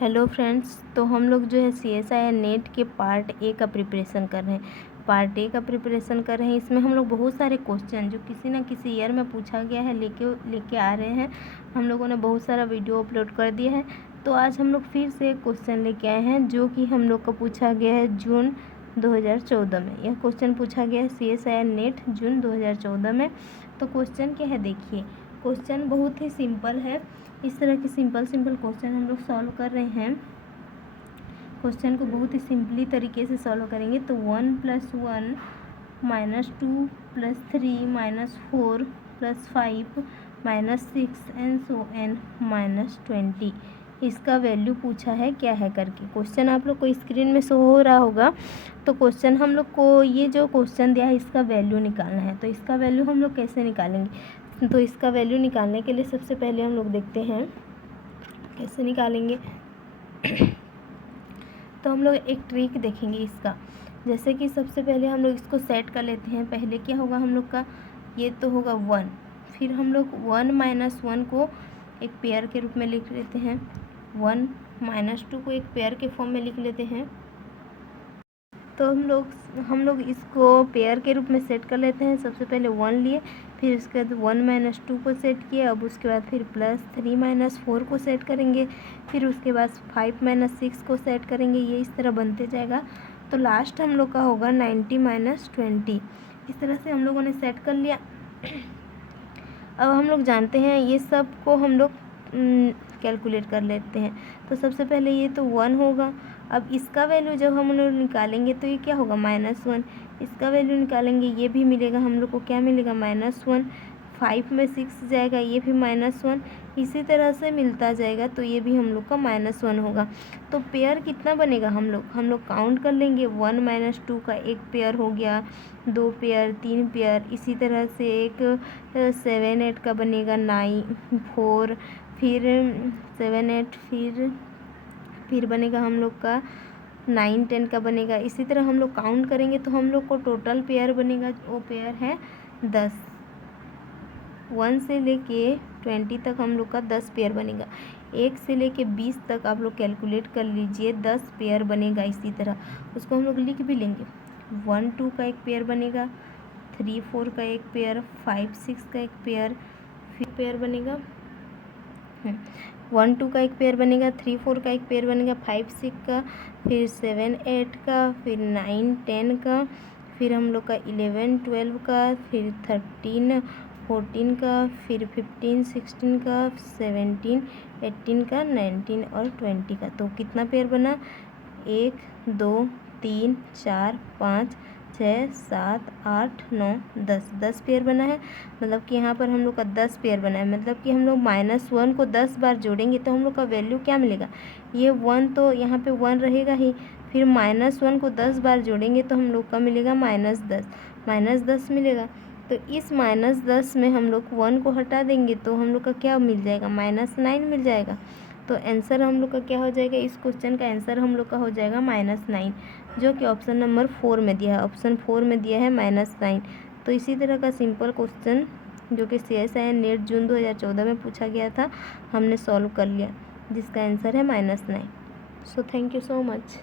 Hello friends, तो हम लोग जो है CSIR नेट के पार्ट ए का प्रिपरेशन कर रहे हैं। इसमें हम लोग बहुत सारे क्वेश्चन जो किसी न किसी ईयर में पूछा गया है लेके आ रहे हैं। हम लोगों ने बहुत सारा वीडियो अपलोड कर दिया है। तो आज हम लोग फिर से एक क्वेश्चन लेके आए हैं जो कि हम लोग का पूछा गया है जून 2014 में। यह क्वेश्चन पूछा गया है CSIR नेट जून 2014 में। तो क्वेश्चन क्या है, देखिए। क्वेश्चन बहुत ही सिंपल है। इस तरह के सिंपल क्वेश्चन हम लोग सॉल्व कर रहे हैं। क्वेश्चन को बहुत ही सिंपली तरीके से सॉल्व करेंगे। तो 1 + 1 -2 + 3 -4 + 5 -6 एंड सो एन -20, इसका वैल्यू पूछा है क्या है करके। क्वेश्चन आप लोग को स्क्रीन में शो हो रहा होगा। तो क्वेश्चन हम लोग को ये जो क्वेश्चन दिया है इसका वैल्यू निकालना है। तो इसका वैल्यू हम लोग कैसे निकालेंगे? तो इसका वैल्यू निकालने के लिए सबसे पहले हम लोग देखते हैं कैसे निकालेंगे। तो हम लोग एक ट्रिक देखेंगे इसका। जैसे कि सबसे पहले हम लोग इसको सेट कर लेते हैं। पहले क्या होगा हम लोग का, ये तो होगा 1। फिर हम लोग 1 - 1 को एक पेयर के रूप में लिख लेते हैं। 1 - 2 को एक पेयर के फॉर्म में लिख लेते हैं। तो हम लोग इसको पेयर के रूप में सेट कर लेते हैं। सबसे पहले 1 लिए, फिर उसके बाद 1 - 2 को सेट किए। अब उसके बाद फिर +3 - 4 को सेट करेंगे। फिर उसके बाद 5 - 6 को सेट करेंगे। ये इस तरह बनते जाएगा। तो लास्ट हम लोग का होगा 90 - 20। इस तरह से हम लोगों ने सेट कर लिया। अब हम लोग जानते हैं ये सब को हम लोग कैलकुलेट कर लेते हैं। तो सबसे पहले ये तो 1 होगा। अब इसका वैल्यू जब हम लोग निकालेंगे तो ये क्या होगा, -1। इसका वैल्यू निकालेंगे, ये भी मिलेगा हम लोग को, क्या मिलेगा, -1। 5 में 6 जाएगा, ये भी -1। इसी तरह से मिलता जाएगा, तो ये भी हम लोग का -1 होगा। तो पेयर कितना बनेगा, हम लोग काउंट कर लेंगे। 1 - 2 का एक पेयर हो गया, 2 पेयर, 3 पेयर। इसी तरह से एक 7 8 का बनेगा, 9 4, फिर 7 8, फिर बनेगा हम लोग का 9 10 का बनेगा। इसी तरह हम लोग काउंट करेंगे तो हम लोग को टोटल पेयर बनेगा, वो पेयर है 10। 1 से लेके 20 तक हम लोग का 10 पेयर बनेगा। 1 से लेके 20 तक आप लोग कैलकुलेट कर लीजिए, 10 पेयर बनेगा। इसी तरह उसको हम लोग लिख भी लेंगे। 1 2 का एक पेयर बनेगा, 3 4 का एक पेयर, 5 6 का एक पेयर, फिर पेयर बनेगा 1 2 का एक पेयर बनेगा, 3 4 का एक पेयर बनेगा, 5 6 का, फिर 7 8 का, फिर 9 10 का, फिर हम लोग का 11 12 का, फिर 13 14 का, फिर 15 16 का, 17 18 का, 19 और 20 का। तो कितना पेयर बना, 1 2 3 4 5 6 7 8 9 10 पेयर बना है। मतलब कि यहाँ पर हम लोग का 10 पेयर बना है। मतलब कि हम लोग -1 को 10 बार जोड़ेंगे तो हम लोग का वैल्यू क्या मिलेगा, ये 1 तो यहाँ पे 1 रहेगा ही। फिर -1 को 10 बार जोड़ेंगे तो हम लोग का मिलेगा -10 मिलेगा। तो इस -10 में हम लोग 1 को हटा देंगे तो हम लोग का क्या मिल जाएगा, -9 मिल जाएगा। तो आंसर हम लोग का क्या हो जाएगा, इस क्वेश्चन का आंसर हम लोग का हो जाएगा -9, जो कि ऑप्शन नंबर 4 में दिया है। ऑप्शन 4 में दिया है -9। तो इसी तरह का सिंपल क्वेश्चन जो कि CSIR नेट जून 2014 में पूछा गया था, हमने सॉल्व कर लिया, जिसका आंसर है -9। So thank you so much.